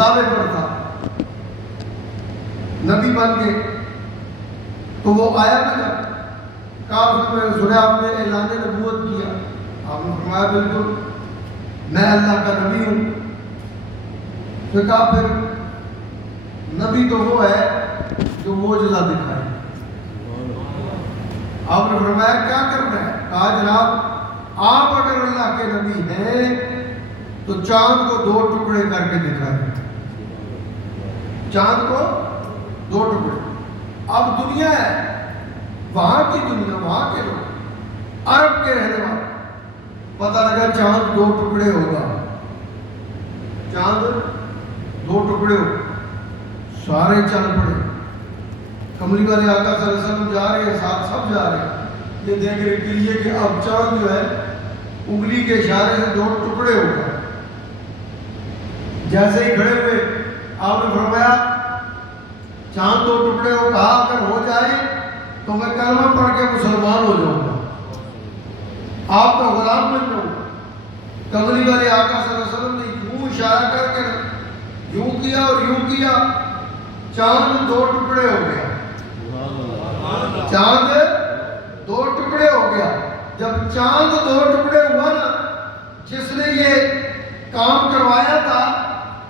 مرتبے پر تھا، نبی بن کے، تو وہ آیا نا جب کہا اس نے سنا آپ نے اعلان نبوت کیا، آپ نے فرمایا بالکل میں اللہ کا نبی ہوں۔ پھر کہا پھر نبی تو وہ ہے جو معجزہ دکھائے۔ آپ نے فرمایا کیا کرنا ہے؟ کہا جناب آپ اگر اللہ کے نبی ہیں تو چاند کو 2 ٹکڑے کر کے دکھائیں، چاند کو 2 ٹکڑے۔ اب دنیا ہے، وہاں کی دنیا، وہاں کے لوگ، عرب کے رہنے والے، پتہ لگا چاند 2 ٹکڑے ہوگا، چاند 2 ٹکڑے ہوگا، سارے چل پڑے۔ کملی والے آقا صلی اللہ علیہ وسلم جا رہے ہیں، ساتھ سب جا رہے ہیں، یہ دیکھنے کے لیے کہ اب چاند جو ہے انگلی کے اشارے سے 2 ٹکڑے ہوگا۔ جیسے ہی کھڑے ہوئے آپ نے فرمایا چاند 2 ٹکڑے ہو، کہا اگر ہو جائے تو میں کلمہ پڑھ کے مسلمان ہو جاؤں گا، آپ کا غلام بن جاؤں گا۔ کملی والے آقا صلی اللہ علیہ وسلم نے یوں اشارہ کر کے یوں کیا اور یوں کیا، چاند 2 ٹکڑے ہو گیا، چاند 2 ٹکڑے ہو گیا۔ جب چاند 2 ٹکڑے ہوا نا، جس نے یہ کام کروایا تھا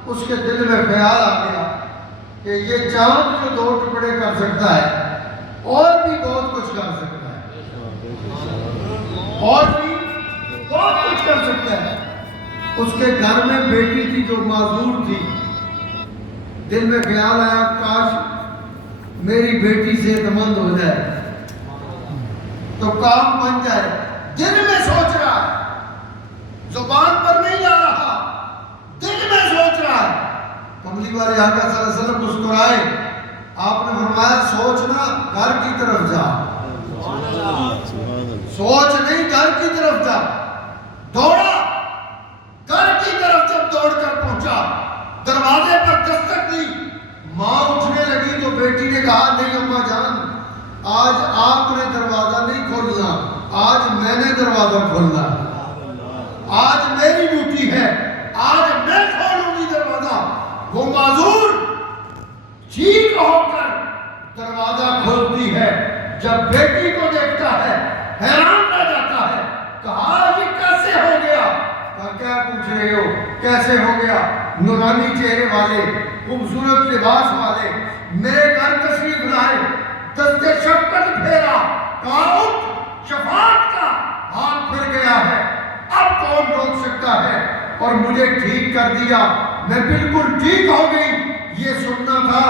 اس کے دل میں خیال آ گیا کہ یہ چاند جو 2 ٹکڑے کر سکتا ہے اور بھی بہت کچھ کر سکتا ہے، اور بھی بہت کچھ کر سکتا ہے۔ اس کے گھر میں بیٹی تھی جو معذور تھی، دل میں خیال آیا کاش میری بیٹی صحت مند ہو جائے تو کام بن جائے۔ دل میں سوچ رہا ہے، زبان پر نہیں جا رہا، دل میں سوچ رہا ہے۔ کملی والے آقا صلی اللہ علیہ وسلم مسکرائے، آپ نے فرمایا سوچنا گھر کی طرف جا، سوچ نہیں گھر کی طرف جا۔ دوڑا گھر کی طرف، جب دوڑ کر پہنچا دروازے پر دستک دی، ماں اٹھنے لگی تو بیٹی نے کہا نہیں اماں جان، آج آپ نے دروازہ نہیں کھولنا، آج میں نے دروازہ کھولنا، آج میری ڈیوٹی ہے، آج میں کھولوں گی دروازہ۔ وہ معذور چیخ ہو کر دروازہ کھولتی ہے، جب بیٹی کو دیکھتا ہے حیران رہ جاتا ہے، کہا یہ کیسے ہو گیا؟ کہا کیا پوچھ رہے ہو، کیسے ہو گیا؟ نورانی چہرے والے، خوبصورت لباس والے میرے گھر تشریف لائے، دستے شفقت پھیرا، کہا اٹھ، شفاعت کا ہاتھ پھر گیا ہے، اب کون روک سکتا ہے؟ اور مجھے ٹھیک کر دیا، میں بالکل ٹھیک ہو گئی۔ یہ سننا تھا،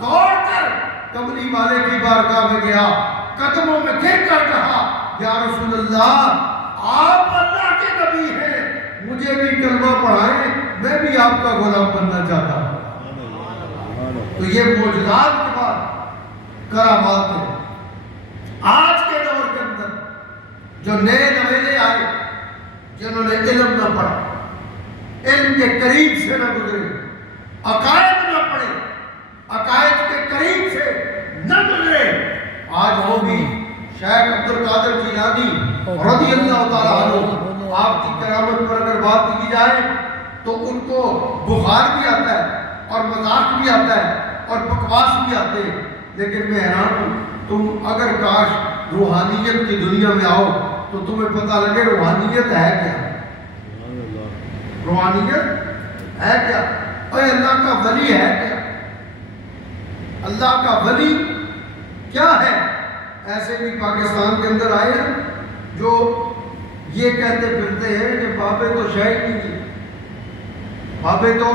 دوڑ کر کملی والے کی بارگاہ میں گیا، قدموں میں گر کر کہا یا رسول اللہ آپ اللہ کے نبی ہیں، مجھے بھی کلمہ پڑھائیں، میں بھی آپ کا غلام بننا چاہتا ہوں۔ تو یہ معجزات کے بعد کرامات ہیں۔ آج کے دور کے اندر جو نئے نویلے آئے، جنہوں نے علم نہ پڑھا، علم کے قریب سے نہ گزرے، عقائد نہ پڑھے، عقائد کے قریب سے نہ گزرے، آج وہ بھی شیخ عبدالقادر جیلانی رضی اللہ تعالیٰ عنہ، آپ کی کرامت پر اگر بات کی جائے تو ان کو بخار بھی آتا ہے اور مذاق بھی آتا ہے اور بکواس بھی آتے ہیں، لیکن میں حیران ہوں، تم اگر کاش روحانیت کی دنیا میں آؤ تو تمہیں پتہ لگے روحانیت ہے کیا، روحانیت ہے کیا، اور اللہ کا ولی ہے کیا، اللہ کا ولی کیا ہے۔ ایسے بھی پاکستان کے اندر آئے ہیں جو یہ کہتے پھرتے ہیں کہ بابے تو شے ہی نہیں ہے، بابے تو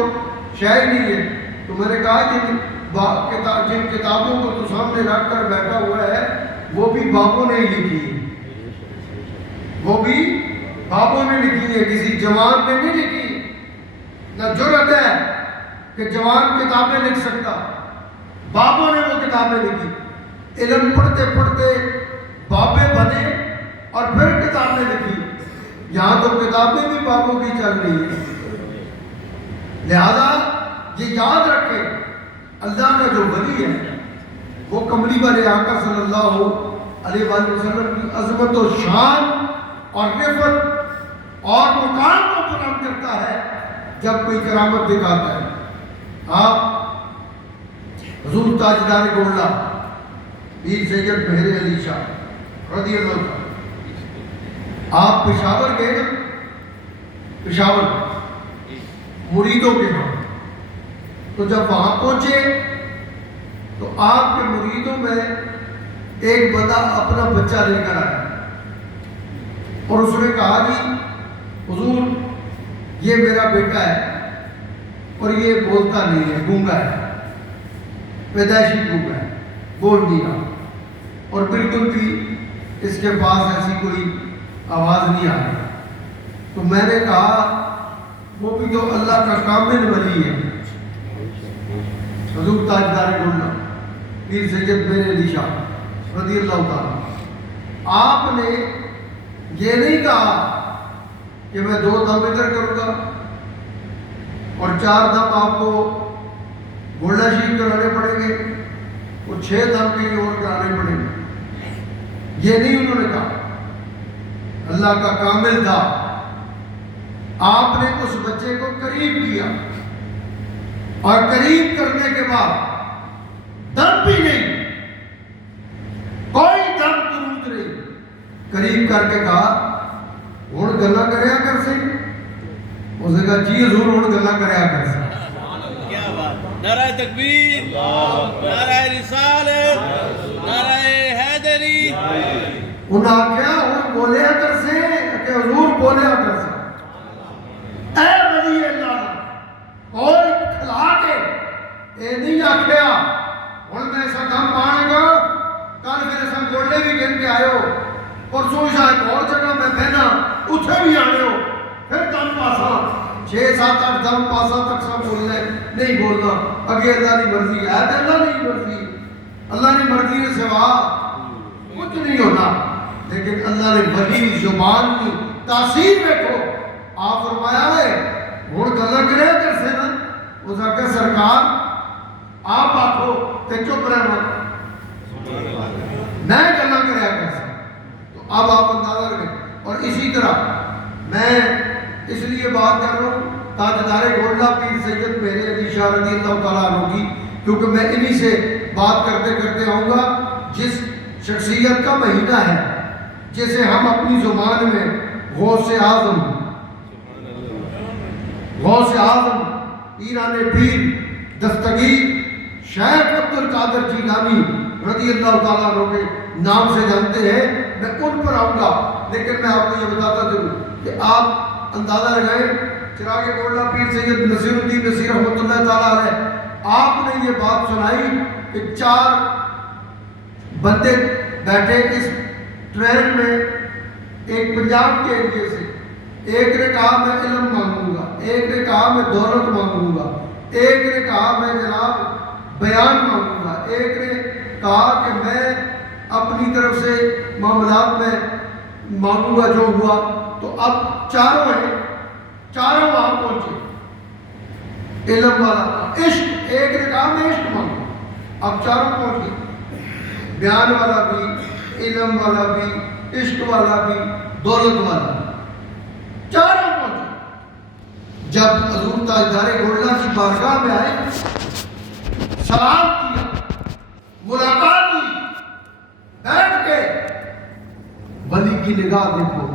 شے ہی نہیں ہے۔ تو میں نے کہا کہ جن کتابوں کو تو سامنے رکھ کر بیٹھا ہوا ہے وہ بھی بابوں نے ہی لکھی ہے، وہ بھی بابوں نے لکھی ہے، کسی جوان نے نہیں لکھی۔ نہ جرأت ہے کہ جوان کتابیں لکھ سکتا، بابوں نے وہ کتابیں لکھی۔ علم پڑھتے پڑھتے بابے بنے اور پھر کتابیں لکھی، یہاں تو کتابیں بھی بابوں کی چل رہی ہیں۔ لہذا یہ یاد رکھے اللہ کا جو ولی ہے وہ کملی والے آقا صلی اللہ علیہ وآلہ وسلم کی عظمت و شان اور رفعت اور مقام کو بلند کرتا ہے جب کوئی کرامت دکھاتا ہے۔ آپ حضور تاجدار گولڈا پیر سید مہر علی شاہ رضی اللہ عنہ، آپ پشاور گئے نا، پشاور مریدوں کے ہاں، تو جب وہاں پہنچے تو آپ کے مریدوں میں ایک بندہ اپنا بچہ لے کر آیا اور اس نے کہا جی حضور یہ میرا بیٹا ہے اور یہ بولتا نہیں ہے، گونگا ہے، پیدائشی گونگا ہے، بول نہیں رہا، اور بالکل بھی اس کے پاس ایسی کوئی آواز نہیں آ رہی۔ تو میں نے کہا وہ بھی تو اللہ کا کامل ولی ہے، حضور تاجدار گولڈا پیر سید مہر علی شاہ رضی اللہ تعالیٰ، آپ نے یہ نہیں کہا کہ میں 2 دم ادھر کروں گا اور 4 دم آپ کو گولڈا شریف کرانے پڑیں گے اور 6 دم کہیں اور کرانے پڑیں گے، یہ نہیں انہوں نے کہا۔ اللہ کا کامل تھا، آپ نے اس بچے کو قریب کیا اور قریب کرنے کے بعد دم بھی نہیں، کوئی دم درود نہیں، قریب کر کے کہا ہن گلا کریا کر سی، اس نے کہا جی حضور ہن گلا کریا کر سی۔ کیا بات، نعرہ تکبیر، نعرہ رسالت، نعرہ حیدری۔ انہاں آکھیا ہن بولیا کر سے کہ حضور بولیا کر سے، اے ولی اللہ کوئی کھلا کے اے نہیں آکھیا ہن میں ایسا دم پانے گا، کل پھر ایسا گولڈے بھی گن کے آئے ہو، پرسوں ایک اور جگہ میں بہنا اتھے بھی آنے ہو، پھر دم پاسا 6-7-8 دم پاسا تک سب بولنے نہیں بولنا، اگے اللہ کی مرضی ہے تو اللہ نہیں مرضی، اللہ کی مرضی نے سوا کچھ نہیں ہونا، لیکن اللہ نے ولی زبان کی تاثیر دیکھو۔ آپ فرمایا ہے ہن گلا کریا کر سے نا، اس آکے سرکار آپ آکھو تے چپ رہنا، میں گلا کریا کر سے، تو اب آپ اندازہ کریں۔ اور اسی طرح میں اس لیے بات کر رہا ہوں تاجدار گولڈا پیر سید مہر علی شاہ رضی اللہ تعالیٰ عنہ کی، کیونکہ میں انہی سے بات کرتے کرتے آؤں گا جس شخصیت کا مہینہ ہے جسے ہم اپنی زبان میں غوث اعظم، غوث اعظم، پیران پیر دستگیر شیخ عبد القادر جیلانی رضی اللہ تعالیٰ عنہ کے نام سے جانتے ہیں، میں ان پر آؤں گا، لیکن میں آپ کو یہ بتاتا ضرور کہ آپ اندازہ لگائیں چراغ گولڈا پیر سید نصیر الدین نصیر رحمۃ اللہ تعالیٰ علیہ، آپ نے یہ بات سنائی کہ 4 بندے بیٹھے اس ٹرین میں، ایک پنجاب کے ایریے سے، ایک نے کہا میں علم مانگوں گا، ایک نے کہا میں دولت مانگوں گا، ایک نے کہا میں جناب بیان مانگوں گا، ایک نے کہا کہ میں اپنی طرف سے معاملات میں مانگوں گا جو ہوا۔ تو اب چاروں ہیں، چاروں وہاں پہنچے، علم والا، عشق، ایک نے کہا میں عشق مانگوں، اب چاروں پہنچے، بیان والا بھی، علم والا بھی، عشق والا بھی، دولت والا، چاروں پہنچے۔ جب حضور تاجدار گولڈا کی بارگاہ میں آئے، سلام کیا، ملاقات ہوئی، بیٹھ کے ولی کی نگاہ دیکھو،